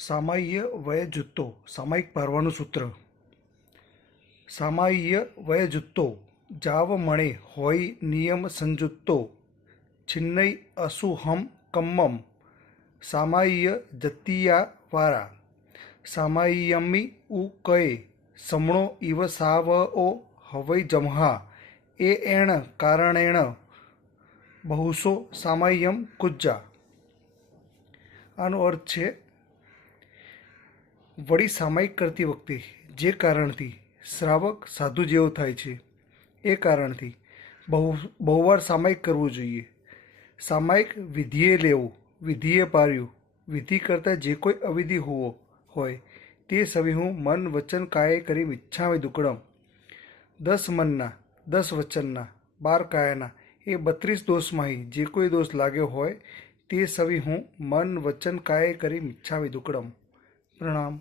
સામાય્ય વય જુત્તો સામાયિક પારવાનું સૂત્ર. સામાય્ય વય જુત્તો જાવ મણે હોય નિયમ સંજુત્તો છિન્નૈ અસુહમ કમ્મમ સામાય્ય જતિયા વારા સામાય્યમી ઉ કય સમણો ઇવ સાવઓ હવૈ જમહા એ એણ કારણેણ બહુસો સામાય્યમ કુજ્જા. આનો અર્થ છે, વળી સામાયિક કરતી વખતે જે કારણથી શ્રાવક સાધુ જેવો થાય છે એ કારણથી બહુવાર સામાયિક કરવું જોઈએ. સામાયિક વિધિએ લેવું, વિધિએ પાર્યું, વિધિ કરતાં જે કોઈ અવિધિ હોય તે સવી હું મન વચન કાયે કરી ઈચ્છામે દુક્કડમ. 10 મનના, 10 વચનના, 12 કાયાના એ 32 દોષમાંથી જે કોઈ દોષ લાગ્યો હોય તે સવી હું મન વચન કાયે કરી ઈચ્છામે દુક્કડમ. પ્રણામ.